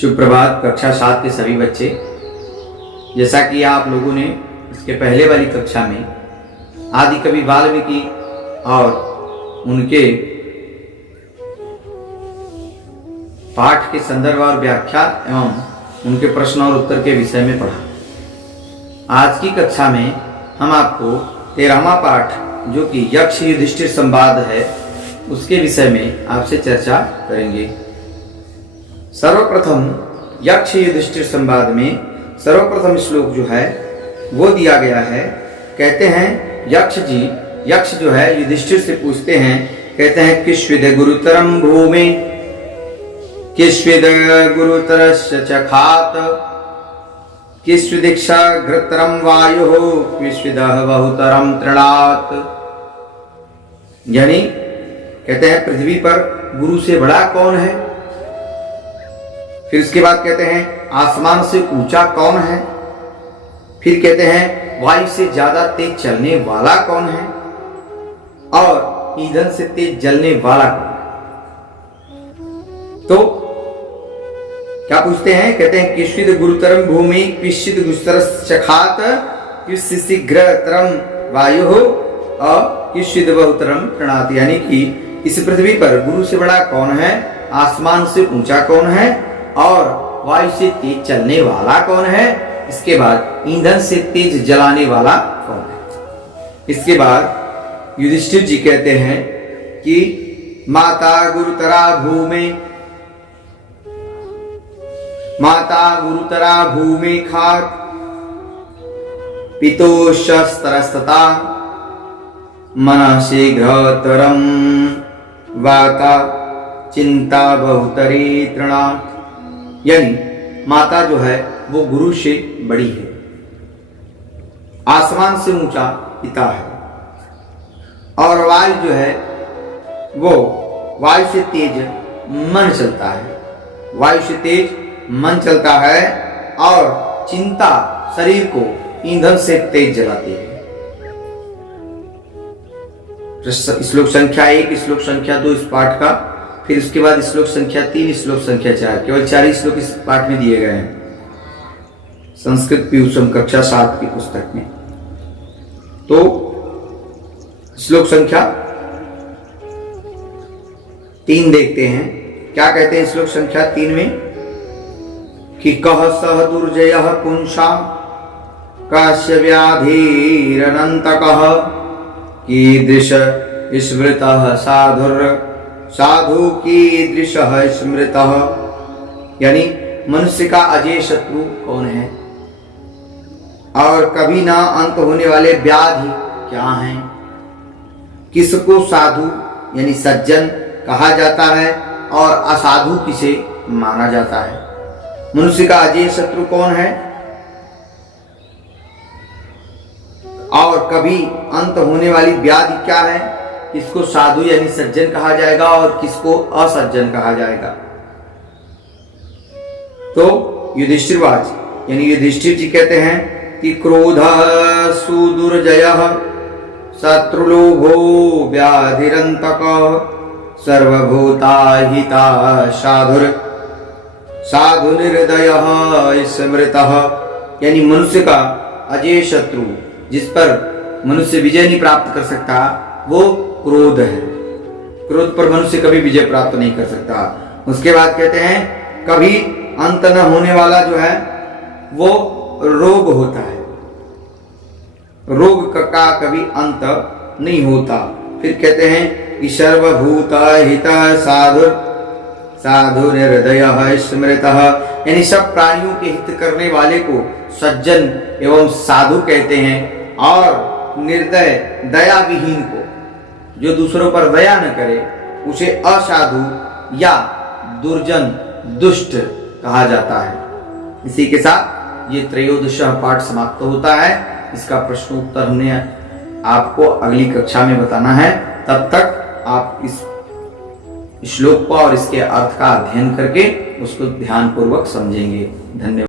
सुप्रभात कक्षा 7 के सभी बच्चे। जैसा कि आप लोगों ने इसके पहले वाली कक्षा में आदि कवि वाल्मीकि और उनके पाठ के संदर्भ और व्याख्या एवं उनके प्रश्न और उत्तर के विषय में पढ़ा। आज की कक्षा में हम आपको 13वां पाठ जो कि यक्ष युधिष्ठिर संवाद है उसके विषय में आपसे चर्चा करेंगे। सर्वप्रथम यक्ष युधिष्ठिर संवाद में सर्वप्रथम श्लोक जो है वो दिया गया है। कहते हैं यक्ष जो है युधिष्ठिर से पूछते हैं, कहते हैं किस्विद गुरुतरम भूमि किस्विद गुरुतरस्य चखात किस्विदीक्षाग्रतरम वायुः किस्विदः बहुतरम तृणात्। यानी कहते हैं पृथ्वी पर गुरु से बड़ा कौन है। फिर उसके बाद कहते हैं आसमान से ऊंचा कौन है। फिर कहते हैं वायु से ज्यादा तेज चलने वाला कौन है और ईंधन से तेज जलने वाला कौन है। तो क्या पूछते हैं, कहते हैं किस्विद गुरुतरम भूमि किस्विद गुरुतरश्चखात किस्विदीक्षाग्रतरम वायुः और किस्विद बहुतरम तृणात्। यानी कि इस पृथ्वी पर गुरु से बड़ा कौन है, आसमान से ऊंचा कौन है और वायु से तेज चलने वाला कौन है। इसके बाद ईंधन से तेज जलाने वाला कौन है। इसके बाद युधिष्ठिर जी कहते हैं कि माता गुरुतरा भूमि खात पितोशस्तरस्तता मनः शीघ्रतरम वाता चिंता बहुतरी तृणात्। यानी माता जो है वो गुरु से बड़ी है, आसमान से ऊंचा पिता है और वायु जो है वो वायु से तेज मन चलता है, वायु से तेज मन चलता है और चिंता शरीर को ईंधन से तेज जलाती है। श्लोक संख्या 1, श्लोक संख्या 2 इस पाठ का, फिर उसके बाद श्लोक संख्या 3, श्लोक संख्या 4, केवल 4 ही श्लोक इस पाठ में दिए गए हैं संस्कृत पीयूषम कक्षा 7 की पुस्तक में। तो श्लोक संख्या 3 देखते हैं, क्या कहते हैं श्लोक संख्या 3 में कि कह सह दुर्जयः पुंसा काश्य व्याधिरनन्तकः कीदृश स्मृतः साधु कीदृशः स्मृतः। यानी मनुष्य का अजेय शत्रु कौन है और कभी ना अंत होने वाले व्याधि क्या हैं। किसको साधु यानी सज्जन कहा जाता है और असाधु किसे माना जाता है। मनुष्य का अजेय शत्रु कौन है और कभी अंत होने वाली व्याधि क्या है। किसको साधु यानी सज्जन कहा जाएगा और किसको असज्जन कहा जाएगा। तो युधिष्ठिरवाच यानी युधिष्ठिर जी कहते हैं कि क्रोध सुदुर्जयः शत्रुलोभो व्याधिरन्तक सर्वभूताहिता साधु निर्दयः स्मृतः। यानी मनुष्य का अजेय शत्रु जिस पर मनुष्य विजय नहीं प्राप्त कर सकता वो क्रोध है। क्रोध पर मनुष्य कभी विजय प्राप्त नहीं कर सकता। उसके बाद कहते हैं कभी अंत न होने वाला जो है वो रोग होता है, रोग का कभी अंत नहीं होता। फिर कहते हैं कि सर्वभूत हित साधु निर्दयः स्मृतः। यानी सब प्राणियों के हित करने वाले को सज्जन एवं साधु कहते हैं और निर्दय दया विहीन को जो दूसरों पर दया न करे उसे असाधु या दुर्जन दुष्ट कहा जाता है। इसी के साथ ये त्रयोदश पाठ समाप्त होता है। इसका प्रश्न उत्तर हमने आपको अगली कक्षा में बताना है। तब तक आप इस श्लोक को और इसके अर्थ का अध्ययन करके उसको ध्यान पूर्वक समझेंगे। धन्यवाद।